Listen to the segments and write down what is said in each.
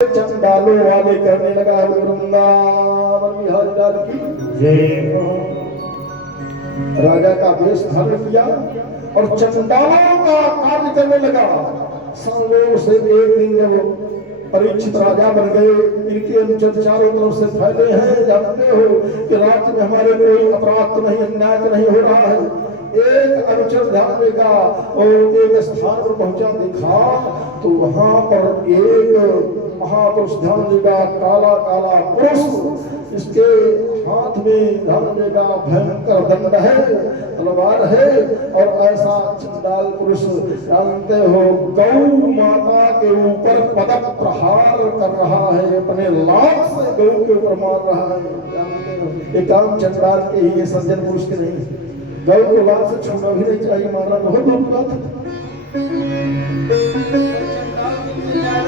चंडालों वाले करने लगा है वृंदावन बिहारी लाल की जय। राजा का वेश धारण किया और चंडालों का कार्य करने लगा। संगों से एक दिन जब परीक्षित राजा बन गए, इनके अनुचर चारों तरफ से फैले हैं। जानते हो कि राज्य में हमारे कोई अपराध तो नहीं, अन्याय तो नहीं हो रहा है। एक अनुचर ध्यान देगा और एक स्थान पर पहुंचा, देखा तो वहां पर एक महापुरुष ध्यान देगा, काला काला पुरुष, इसके हाथ में ध्यान देगा भयंकर दंड है, तलवार है। और ऐसा चंडाल पुरुष जानते हो गौ माता के ऊपर पदक प्रहार कर रहा है, अपने लात से गौ के ऊपर मार रहा है। जानते हो ये काम चंडाल के ही, ये सज्जन पुरुष के नहीं। गौ को लात से छूना भी नहीं चाहिए, मारना बहुत दूर की बात है।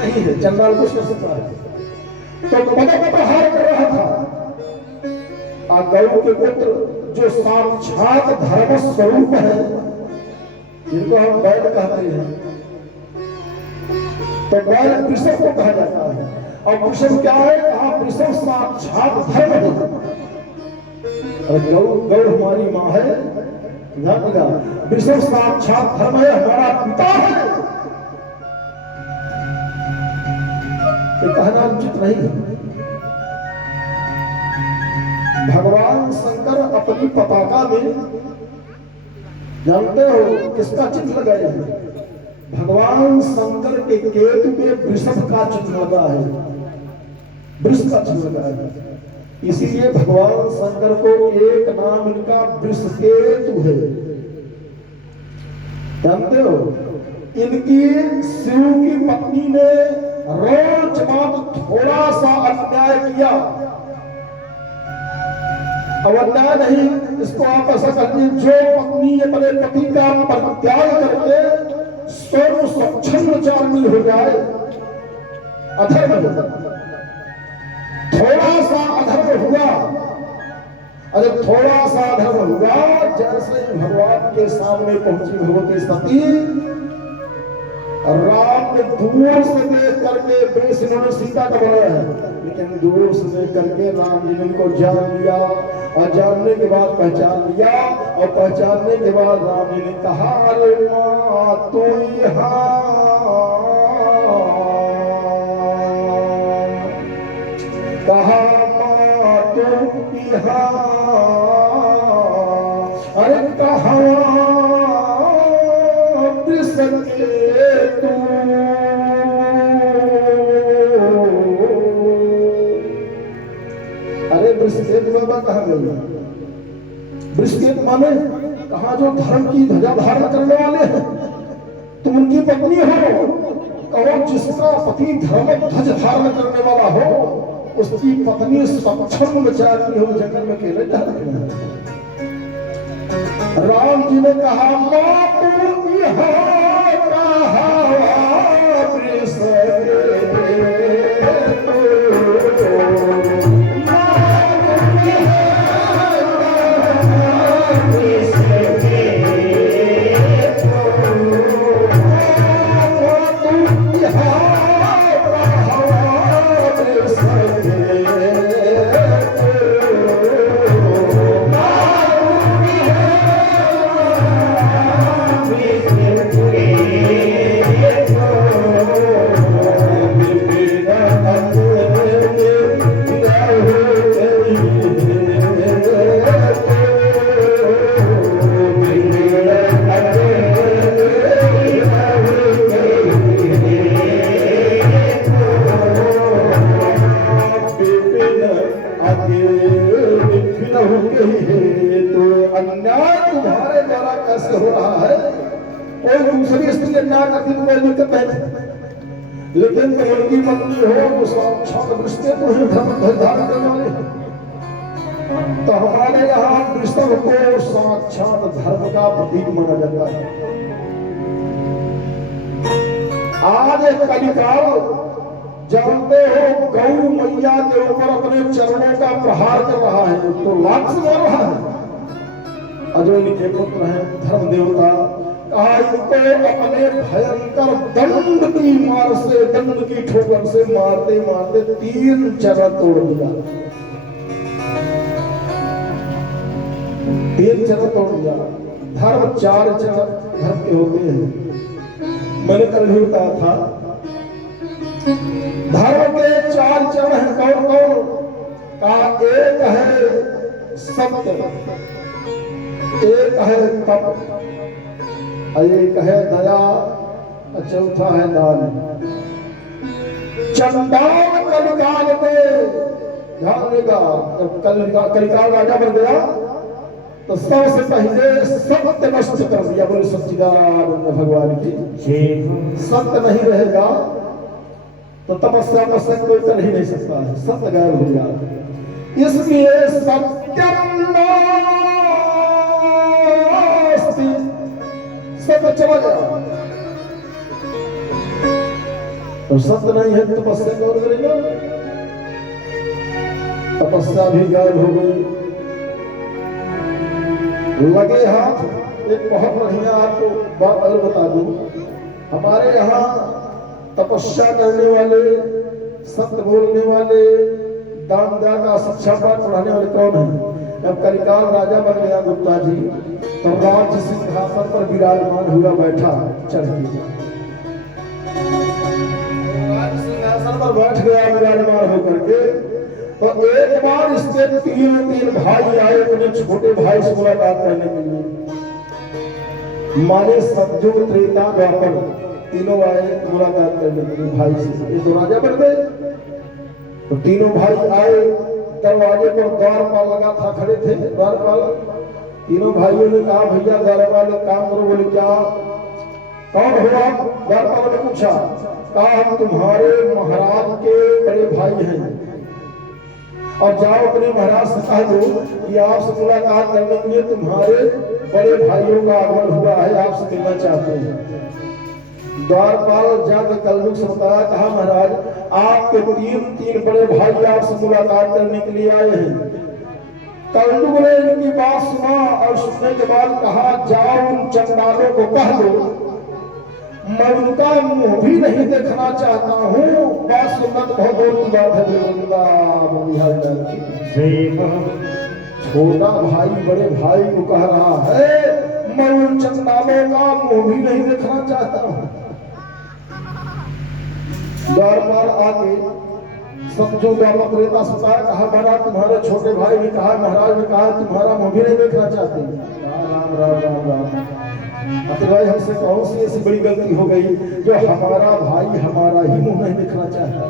नहीं है चंडाल कुछ कर सकता है, तो पदक प्रहार कर रहा था। गौ के पुत्र जो साक्षात धर्म स्वरूप है, जिनको हम बैल कहते हैं, तो बैल वृषभ को कहा जाता है। और वृषभ क्या है? कहा वृषभ साक्षात धर्म है। गौ गौ हमारी माँ है, वृषभ साक्षात धर्म है, हमारा पिता है। ये कहना उचित नहीं है। भगवान शंकर अपनी पताका में जानते हो किसका चिन्ह लगाए हैं? भगवान शंकर के केतु में वृषभ का चिन्ह लगा है, वृष का चिन्ह लगा है। इसीलिए भगवान शंकर को एक नाम इनका वृषकेतु है। जानते हो इनकी शिव की पत्नी ने रोज थोड़ा सा अन्याय किया। अब अन्याय नहीं, इसको आप ऐसा करिए, जो पत्नी अपने पति का परित्याग करके स्वयं स्वच्छंदचारिणी हो जाए, अधर्म थोड़ा सा अधर्म हुआ। अरे थोड़ा सा अधर्म हुआ, जैसे भगवान के सामने पहुंची भगवती सती, राम ने दूर से देख करके, बेस इन्होंने सीता का बनाया है, लेकिन दूर से देख करके राम जी ने इनको जान लिया। और जानने के बाद पहचान लिया, और पहचानने के बाद राम जी ने कहा, अरे माँ तू यहाँ, कहा माँ तू यहाँ, अरे कहा वृषकेतु, अरे वृषकेतु बाबा कहाँ गए? वृषकेतु माने कहा जो धर्म की ध्वजा धारण करने वाले हैं, तुम उनकी पत्नी हो। कहो जिसका पति धर्म ध्वज धारण करने वाला हो, उसकी पत्नी स्वच्छंदचारिणी हो, जंगल में अकेले जा रहे हैं। राम जी ने कहा माँ तू यहाँ लेकिन उनकी पत्नी हो वो साक्षात वृषकेतु है, धर्म धारण करने वाले हैं। तो हमारे यहाँ वृषभ को साक्षात धर्म का प्रतीक माना जाता है। आज एक कलिकाल जानते हो गौ मैया के ऊपर अपने चरणों का प्रहार कर रहा है, तो लाख से मार रहा है। अजो इनके पुत्र हैं धर्म देवता कहा इनको अपने भयंकर दंड की मार से, दंड की ठोकर से मारते मारते 3 चरण तोड़ दिया। 3 चरण तोड़ दिया। धर्म 4 चरण धर्म के होते हैं। मैंने कल भी बताया था धर्म के 4 चरण हैं। कौन कौन? का एक है सत्य, एक है तप, एक है दया, चौथा है दान। चंडाल कलिकाल में ध्यान देगा, जब कलिकाल राजा बन गया तो सबसे पहले सत्य नष्ट कर दिया। बोले सच्चिदानंद भगवान की। सत्य नहीं रहेगा तो तपस्या तपस्या कोई कर ही नहीं सकता है, सत्य गायब हो गया। इसलिए सत्यम नास्ति, सत्य चला गया। तो सत्य नहीं है तपस्या कौन करेगा? तपस्या भी गायब हो गई। लगे हाथ। एक बहुत बढ़िया आपको बात और बता दूं, हमारे यहाँ तपस्या करने वाले, सत्य बोलने वाले, दान दया का शिक्षा पाठ पढ़ाने वाले कौन है? जब कलिकाल राजा बन गया गुप्ता जी, तो राज्य सिंहासन पर विराजमान हुआ, बैठा चढ़ के सिंहासन पर बैठ गया विराजमान होकर के। तो एक बार इसके 3 भाई आए अपने छोटे भाई से मुलाकात करने के लिए। माने सतयुग त्रेता द्वापर तीनों आए मुलाकात करने के लिए भाई से। ये तो राजा बन गए। तो तीनों भाई आए, दरवाजे पर द्वारपाल लगा था, खड़े थे द्वारपाल। तीनों भाइयों ने कहा भैया द्वारपाल एक काम करो। बोले क्या? कौन हो आप? द्वारपाल ने पूछा। कहा हम तुम्हारे महाराज के बड़े भाई हैं, और जाओ अपने महाराज से कह दो कि आपसे मुलाकात करने के लिए तुम्हारे बड़े भाइयों का आगमन हुआ है, आपसे मिलना चाहते हैं। द्वारपाल जाकर कलयुग से बताया, कहा महाराज आपके 3 बड़े भाई आपसे मुलाकात करने के लिए आए हैं। कलयुग ने इनकी बात सुना और सुनने के बाद कहा जाओ उन चंडालों को कह दो मैं उनका मुंह भी नहीं देखना चाहता हूँ। बात सुनना तो बहुत दूर की बात है। छोटा भाई बड़े भाई को कह रहा है मैं उन चंडालों का मुंह भी नहीं देखना चाहता हूँ। द्वारपाल आके समझो द्वापर त्रेता सुताया, कहा महाराज तुम्हारे छोटे भाई ने कहा, महाराज ने कहा तुम्हारा मुंह भी नहीं देखना चाहते। राम राम राम राम। भाई हमसे कौन सी ऐसी बड़ी गलती हो गई जो हमारा भाई हमारा ही मुंह नहीं देखना चाहता?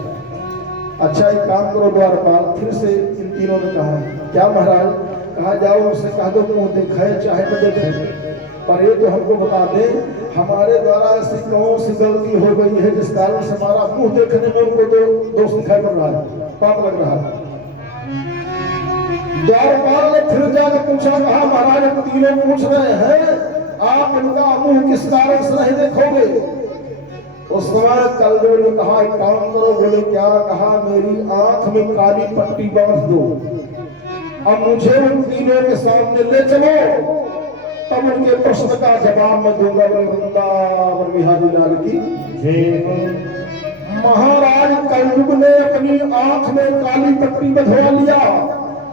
अच्छा एक काम करो द्वारपाल, फिर से इन तीनों ने कहा क्या महाराज? कहा जाओ उससे कह दो मुंह दिखाए चाहे न देखे, पर ये तो हमको बता दे हमारे द्वारा ऐसी कौन सी गलती हो गई है जिस कारण से हमारा मुंह देखने में उनको तो दोष दिखाई पड़ रहा है, पाप लग रहा है। द्वारपाल ने फिर जाकर पूछा, कहा महाराज तीनों पूछ रहे हैं आप इनका मुंह किस कारण से नहीं देखोगे? उस समय कलयुग ने कहा एक काम करो। बोले क्या? कहा मेरी आंख में काली पट्टी बांध दो, अब मुझे उन तीनों के सामने ले चलो, तब उनके प्रश्न का जवाब मैं दूंगा। वृंदावन बिहारी लाल की महाराज कलयुग ने अपनी आंख में काली पट्टी बंधवा लिया।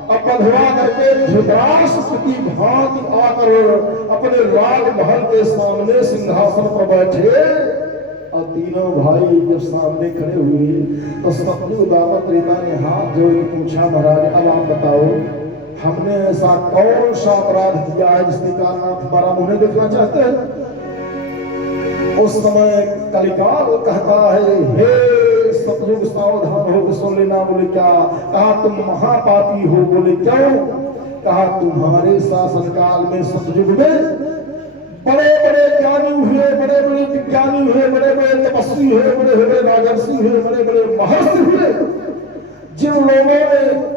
अब बंधवा करके धृतराष्ट्र की भांति आकर अपने राजमहल के सामने सिंहासन पर बैठे, और तीनों भाई जब सामने खड़े हुए तो सतयुग द्वापर त्रेता ने हाथ जोड़ के पूछा महाराज अब आप बताओ हमने ऐसा कौन सा अपराध किया है जिसके कारण आप हमारा मुंह नहीं देखना चाहते हैं? उस समय कलिकाल कहता है हे सतयुग सावधान हो सुन लेना। बोले क्या? कहा तुम महापापी हो। बोले क्यों? कहा तुम्हारे शासन काल में सतयुग में बड़े बड़े ज्ञानी हुए, बड़े बड़े विज्ञानी हुए, बड़े बड़े तपस्वी हुए, बड़े बड़े राजर्षि हुए, बड़े बड़े महर्षि हुए। जिन लोगों ने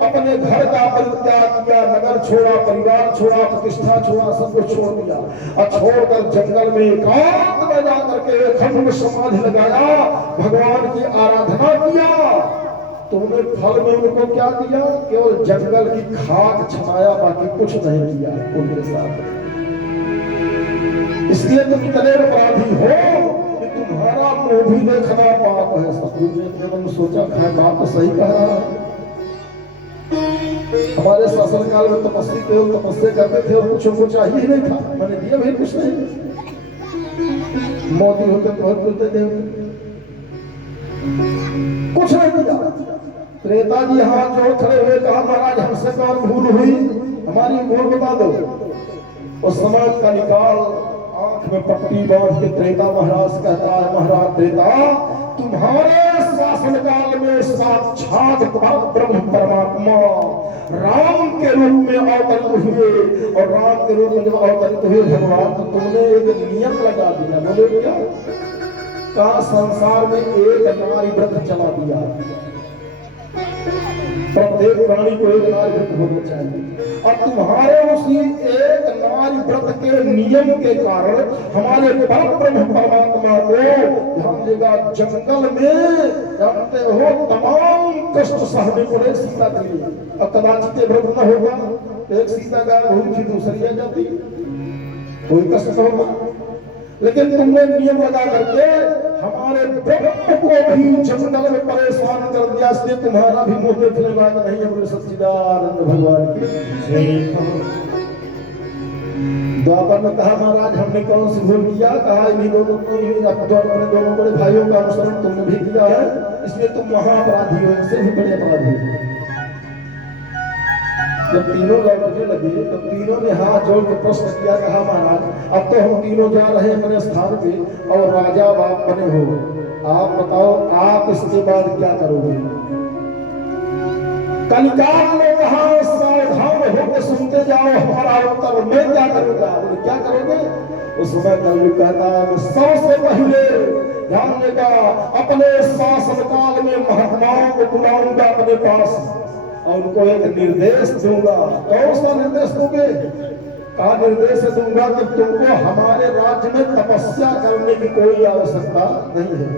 अपने घर का परित्याग किया, नगर छोड़ा, परिवार छोड़ा, प्रतिष्ठा छोड़ा, सब कुछ छोड़ दिया और छोड़कर जंगल में एकांत में जाकर के अखंड समाधि लगाया, भगवान की आराधना किया, तो उन्हें फल में उनको क्या दिया? केवल जंगल की खाक छमाया, बाकी कुछ नहीं किया उनके साथ। इसलिए तुम इतने अपराधी हो कि तुम्हारा मुंह भी देखना पाप है। सतगुरु ने अपने मन में सोचा, खाए बात तो सही कह रहा है। हमारे शासन काल में तपस्वी केवल तपस्या करते थे और कुछ उनको चाहिए ही नहीं था, मैंने दिया भी कुछ नहीं। मोदी होते बहुत बोलते थे, कुछ नहीं दिया। त्रेता जी हाथ जोड़ खड़े हुए, कहा महाराज हमसे कौन भूल हुई, हमारी भूल बता दो। उस समय कलिकाल आंख में पट्टी बांध के त्रेता महाराज कहता है, महाराज त्रेता तुम्हारे शासन काल में साक्षात ब्रह्म परमात्मा राम के रूप में अवतरित हुए, और राम के रूप में जब अवतरित हुए भगवान, तो तुमने एक नियम लगा दिया। बोले क्या? का संसार में एक नारी व्रत चला दिया, प्रत्येक प्राणी को एक नारी व्रत होना चाहिए। और तुम्हारे उसी एक नारी व्रत के नियम के कारण हमारे परब्रह्म परमात्मा को हम जगह जंगल में जानते हो तमाम कष्ट सहने पड़े सीता के लिए। अब कदाचित व्रत न होगा तो एक सीता गायब हुई थी, दूसरी आ जाती, कोई कष्ट न होगा। लेकिन तुमने नियम लगा करके हमारे ब्रह्म को भी जंगल में परेशान कर दिया, इसलिए तुम्हारा भी मुंह देखने लायक नहीं है। बोले सच्चिदानंद भगवान की द्वापर में कहा, महाराज हमने कौन सी भूल किया? कहा इन्हीं दोनों को, अपने दोनों बड़े भाइयों का अनुसरण तुमने भी किया है, इसलिए तुम महाअपराधी हो, इनसे भी बड़े अपराधी हो। जब तीनों लौटने लगे तो तीनों ने हाथ जोड़ के प्रश्न किया, कहा महाराज अब तो हम तीनों जा रहे हैं अपने स्थान पे और राजा आप बने हो, आप बताओ आप इसके बाद क्या करोगे? कलिकाल ने कहा सावधान होकर सुनते जाओ हमारा उत्तर, मैं क्या करूंगा? बोले क्या करोगे? उस समय कलयुग कहता है सबसे पहले ध्यान देगा, अपने शासन काल में महात्माओं को बुलाऊंगा अपने पास और उनको एक निर्देश दूंगा। कौन सा निर्देश दोगे? का निर्देश दूंगा कि तुमको हमारे राज्य में तपस्या करने की कोई आवश्यकता नहीं है।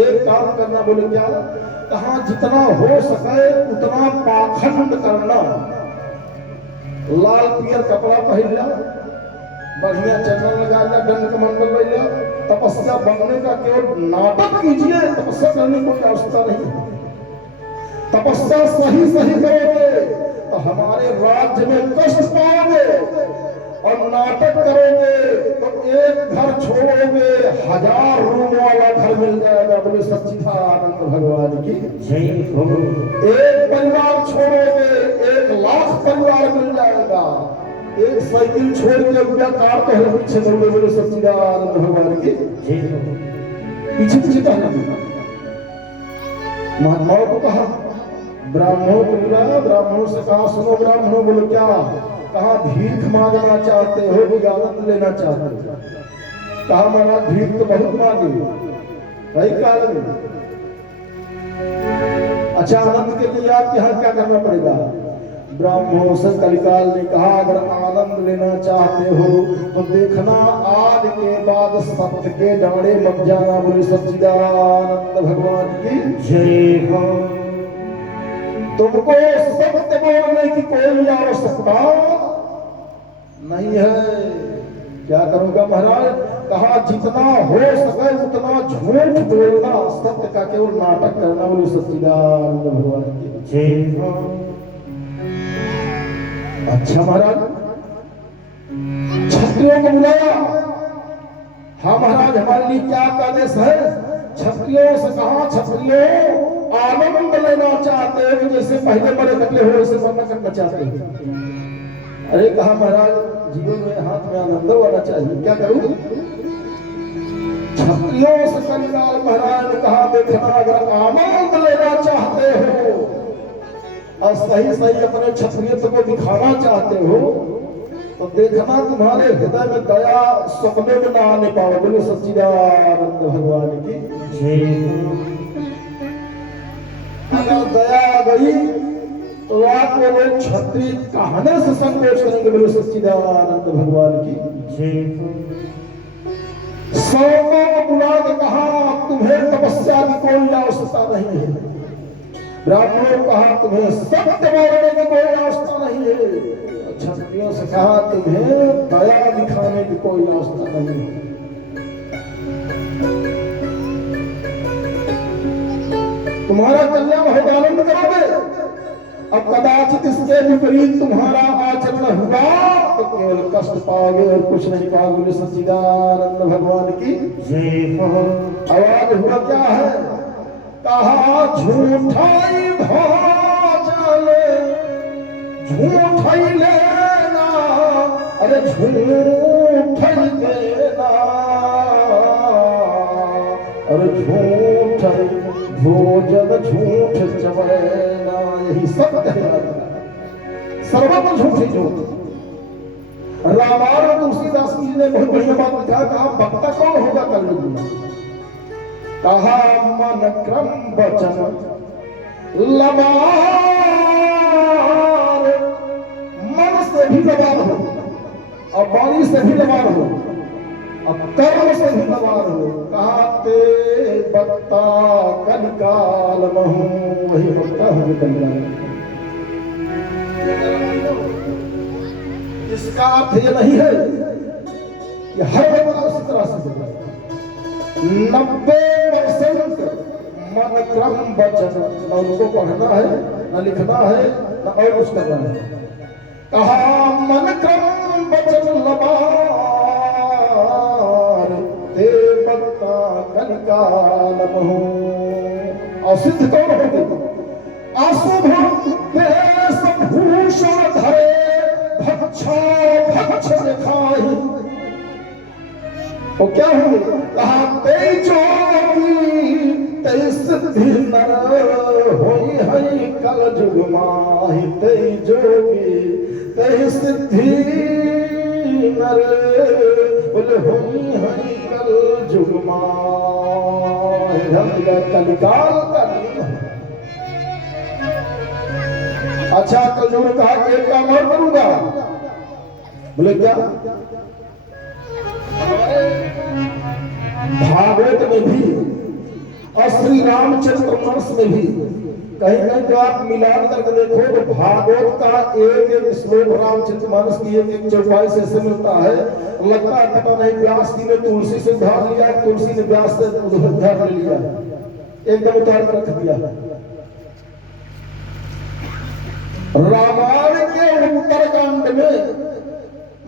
एक काम करना। बोले क्या? कहा जितना हो सके उतना पाखंड करना, लाल पियर कपड़ा पहनना, बढ़िया चंदन लगा लिया, दंड कमंडल ले लिया, तपस्या बनने का केवल नाटक कीजिए, तपस्या करने की कोई आवश्यकता नहीं। तपस्या सही करोगे तो हमारे राज्य में कष्ट पाओगे, और नाटक करोगे तो एक घर छोड़ोगे 1000 रूम वाला घर मिल जाएगा। बोले सच्चिदानंद भगवान की जय हो। एक परिवार छोड़ोगे 1 लाख परिवार मिल जाएगा। एक साइकिल छोड़ के रुपया कार तो हर पीछे करोगे। बोले सच्चिदानंद भगवान की जय हो। पीछे कहना महात्माओं को कहा, ब्राह्मणों को बुलाया, ब्राह्मणों से कहा सुनो ब्राह्मणों, बोलो क्या? कहा भीख मांगना चाहते हो कि आनंद लेना चाहते हो? कहा महाराज भीख तो बहुत मांगी भाई काल में। अच्छा आनंद के लिए आपके यहाँ क्या करना पड़ेगा? ब्राह्मणों से कलिकाल ने कहा अगर आनंद लेना चाहते हो तो देखना आज के बाद सत्य के डांडे मत जाना। बोले सच्चिदानंद भगवान की जय हो। तुमको सत्य बोलने की कोई आवश्यकता नहीं है। क्या करूंगा महाराज? कहा जितना हो सके उतना झूठ बोलना, सत्य का केवल नाटक करना। बोले सच्चिदानंद भगवान की जय हो। अच्छा महाराज क्षत्रियों को बुलाया। हाँ महाराज हमारे लिए क्या आदेश है? क्षत्रियों से कहा क्षत्रियों आनंद लेना चाहते हो कि जैसे पहले बड़े कटले हो वैसे मरना करना चाहते हो? अरे कहा महाराज जीवन में हाथ में आनंद होना चाहिए, क्या करूं? क्षत्रियों से कलिकाल महाराज ने कहा देखना अगर आनंद लेना चाहते हो और सही अपने क्षत्रियत्व को दिखाना चाहते हो तो देखना तुम्हारे हृदय में दया सपने में ना आने पाओ। बोले सच्चिदानंद भगवान की जय। अगर दया आ गई तो आपको लोग क्षत्रिय कहने से संकोच करेंगे। बोले सच्चिदानंद भगवान की जय। सौकों को बुला के कहा तुम्हें तपस्या की कोई आवश्यकता नहीं है। ब्राह्मणों कहा तुम्हें सत्य बोलने की कोई आवश्यकता नहीं है। क्षत्रियों से कहा तुम्हें दया दिखाने की कोई रास्ता नहीं है। तुम्हारा कल्याण बहुत आनंद करोगे। अब कदाचित इसके विपरीत तुम्हारा आचरण हुआ तो केवल कष्ट पाओगे और कुछ नहीं पाओगे। सच्चिदानंद भगवान की जय हो। आवाज हुआ क्या है? कहा झूठाई भोजन झूठाई लेना, अरे झूठाई देना, अरे झूठाई भोजन झूठ चबैना, यही सत्य है। सर्वत्र झूठ ही झूठ। रामायण तुलसीदास जी ने बहुत बढ़िया बात लिखा। कहा भक्ता कौन होगा कलयुग में? कहा मन क्रम वचन लबार, मन से भी लबार हो और वाणी से भी लबार हो और कर्म से भी लबार हो। कहा ते बक्ता कलिकाल महू, वही बक्ता हो कलिकाल। इसका अर्थ यह नहीं है कि हर बंदा उसी तरह से होगा। 90% मन क्रम वचन, न उनको पढ़ना है, न लिखना है, न और कुछ करना है। कहा मन क्रम वचन लबार, देवता कलिकाल महू। और सिद्ध कौन होंगे? अशुभ वेश भूषण धरे भक्ष दिखाई। वो क्या हुए? कहा ते जोगी ते सिद्धि नर होई है कल जुग माही। ते जोगी ते सिद्धि नर बोले होई है कल जुग माही। कलिकाल का नियम। अच्छा कलयुग में कहा कि एक काम और करूंगा। बोले क्या? भागवत में भी और श्री रामचरितमानस में भी कहीं कहीं जो आप मिलान करके देखो तो भागवत का एक एक श्लोक रामचरितमानस की एक एक चौपाई से ऐसे मिलता है, लगता है पता नहीं व्यास जी ने तुलसी से उधार लिया, तुलसी ने व्यास से उधार ले लिया, एकदम उतार कर रख दिया। रामायण के उत्तरकांड में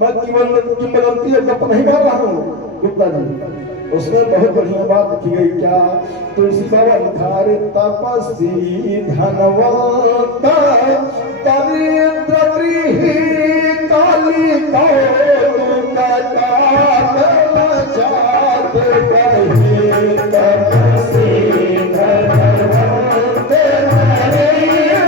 मैं केवल किंवदंती और गप नहीं मार रहा हूँ गुप्ता जी, उसमें बहुत बढ़िया बात लिखी गई। क्या? तुलसी बाबा लिखा रे तपस्वी धनवंत दरिद्र गृही काली कौन जात कही। तपस्वी धनवंत काली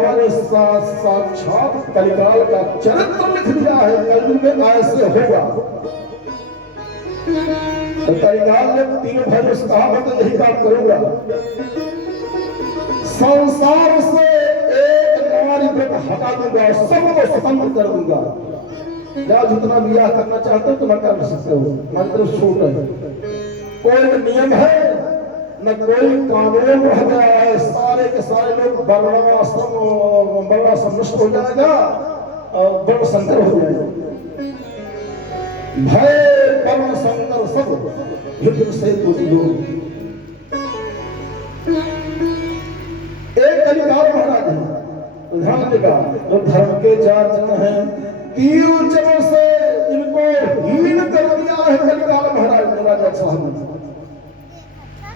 बाबा ने साक्षात कलिकाल का चरित्र लिख दिया है। कलयुग में ऐसे होगा। तो कलिकाल ने 3 भाइयों से कहा मैं तो यही काम करूंगा, संसार से एक नारी व्रत हटा दूंगा, सबको स्वतंत्र कर दूंगा। क्या जितना ब्याह करना चाहते हो तुम कर सकते हो, मंत्र छूट है। कोई नियम है न कोई कानून रह गया है। सारे के सारे लोग वर्णाश्रम नष्ट हो जाएगा, वर्ण संकर हो जाएगा। भय वर्ण संकर सब युद्ध से पूरी हो। एक कलिकाल महाराज है, ध्यान देगा, जो धर्म के 4 जन हैं, 3 जनों से इनको हीन कर दिया है कलिकाल महाराज ने राजा साहब।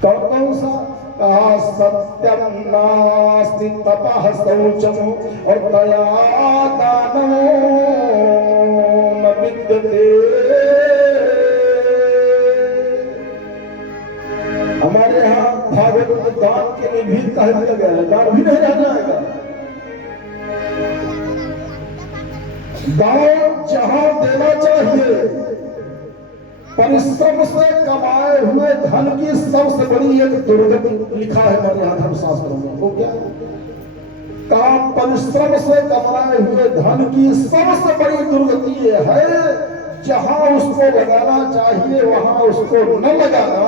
कौन सा? कहा सत्यम नास्ति तपः शौचम और दया दानमो न विद्यते। हमारे यहाँ भागवत में दान के लिए भी कह दिया गया है, दान भी नहीं रह जाएगा। दान जहां देना चाहिए, परिश्रम से कमाए हुए धन की सबसे बड़ी एक दुर्गति लिखा है हमारे यहाँ धर्मशास्त्रों में। वो क्या? काम परिश्रम से कमाए हुए धन की सबसे बड़ी दुर्गति ये है, जहां उसको लगाना चाहिए वहां उसको न लगाना,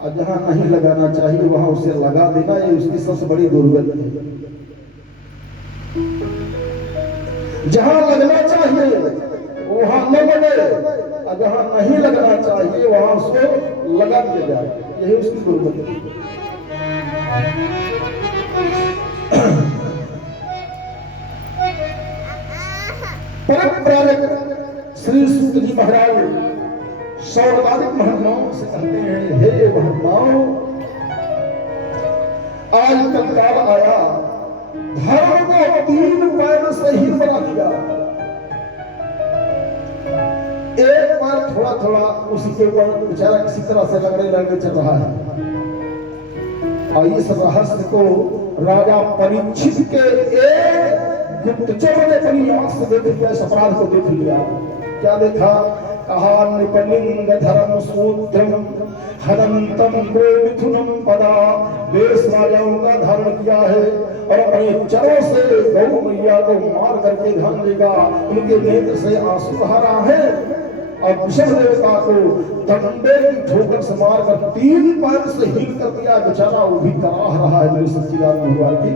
और जहां नहीं लगाना चाहिए वहां उसे लगा देना, ये उसकी सबसे बड़ी दुर्गति है। जहां लगना चाहिए वहां न लगे, और जहां नहीं लगना चाहिए वहां उसको लगा दिया जाए, यही उसकी दुर्गति है। परम प्रारक श्री सूत जी महाराज सौरवादिक महात्माओं से कहते हैं, हे महात्माओं, आज कल काल आया, धर्म को 3 पैर से ही बना दिया। एक बार थोड़ा थोड़ा उसी के ऊपर बेचारा किसी तरह से लगने चल रहा है। और इस रहस्य को राजा परीक्षित के एक गुप्तचर ने अपनी आंख से देख लिया, इस अपराध को देख लिया। क्या देखा? कहा निपलिंग धर्म सूत्रम हनंतम को मिथुनम पदा। देश राजाओं का धारण किया है और अपने चरों से गौ मैया को मार करके ध्यान देगा, उनके नेत्र से आंसू बहा रहा है और विषम देवता को डंडे की ठोकर से मारकर 3 पैर से हीन कर दिया। बेचारा वो भी कराह रहा है मेरे सच्चिदानंद भगवान की।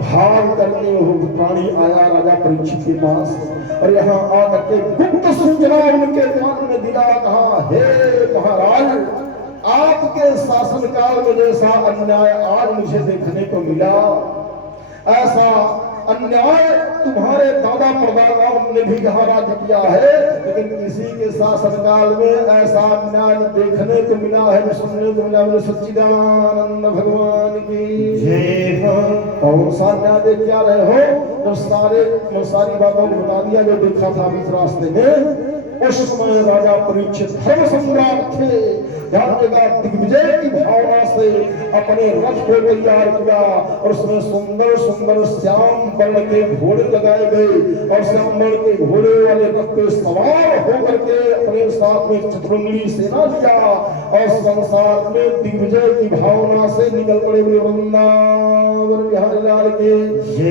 भाग करके वो प्राणी आया राजा परीक्षित के पास और यहाँ आकर के गुप्त सूचना उनके कान में दिया। कहा, हे महाराज, आपके शासन काल में जैसा अन्याय आज मुझे देखने को मिला, ऐसा अन्याय तुम्हारे दादा परदादाओं ने भी यहाँ राज्य किया है, लेकिन किसी के शासन काल में ऐसा अन्याय देखने को मिला है, सुनने को मिला। मुझे सच्चिदानंद भगवान की जय। कौन सा अन्याय देख क्या रहे हो? जो सारी बातों को बता दिया जो देखा था इस रास्ते में। उस समय राजा परीक्षित धर्म सम्राट थे। दिग्विजय की भावना से अपने रथ को तैयार किया और उसमें सुंदर सुंदर श्याम वर्ण के घोड़े लगाए गए और श्याम वर्ण के घोड़े वाले रथ पे सवार होकर के अपने साथ में चतुरंगी सेना लिया और संसार में दिग्विजय की भावना से निकल पड़े वृंदावन बिहारी लाल के।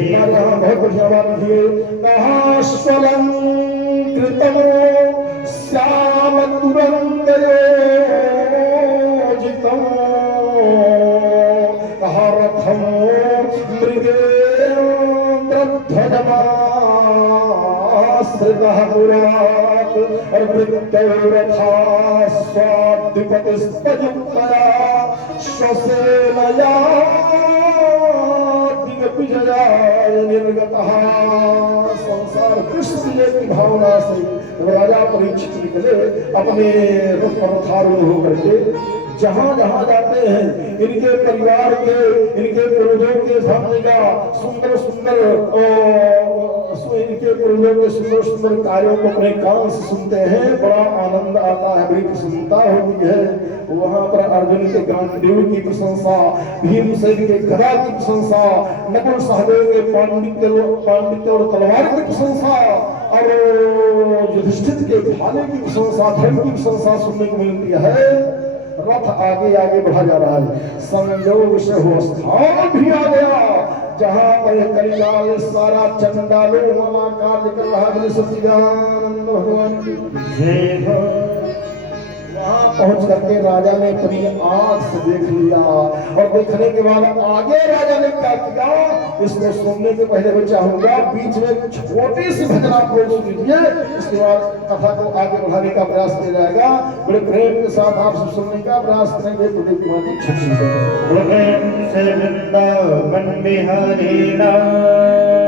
यहाँ बहुत बढ़िया बात लिखिए। कहा स्वलं कृतम श्याम तुरंगयोजितम कहा रथम मृगेन्द्रध्वजमाश्रितः पुरात् और वृत्तैरथा स्वाद्विपतिस्तयुक्तया स्वसेनया दिग्विजयाय निर्गतः। संसार कृष्ण की भावना से राजा परीक्षित निकले अपने रथ पर थारूढ़ होकर के। जहां जहां जाते हैं इनके परिवार के, इनके पूर्वजों के सामने का सुंदर सुंदर इनके पूर्वजों के सुंदर सुंदर कार्यों को अपने कान से सुनते हैं। बड़ा आनंद आता है, बड़ी प्रसन्नता होती है। वहां पर अर्जुन के गांडीव की प्रशंसा, भीमसेन के गदा की प्रशंसा, नकुल सहदेव के पांडित्य और तलवार की प्रशंसा और युधिष्ठिर के भाले की प्रशंसा, धर्म की प्रशंसा सुनने को मिलती है। रथ आगे आगे बढ़ा जा रहा है। संयोग से वो स्थान भी आ गया जहां पर कलिकाल सारा चंडालों वाला कार्य कर रहा है। सच्चिदानंद भगवान की जय हो। वहां पहुंच करके राजा ने अपनी आंख से देख लिया और देखने के बाद आगे राजा ने क्या किया, इसको सुनने के पहले मैं चाहूंगा बीच में एक छोटी सी भजन आप लोग सुन लीजिए, इसके बाद कथा को आगे बढ़ाने का प्रयास किया जाएगा। बड़े प्रेम के साथ आप सब सुनने का प्रयास करेंगे। प्रदीप कुमार जी छठी प्रेम से वृंदावन बिहारी नाम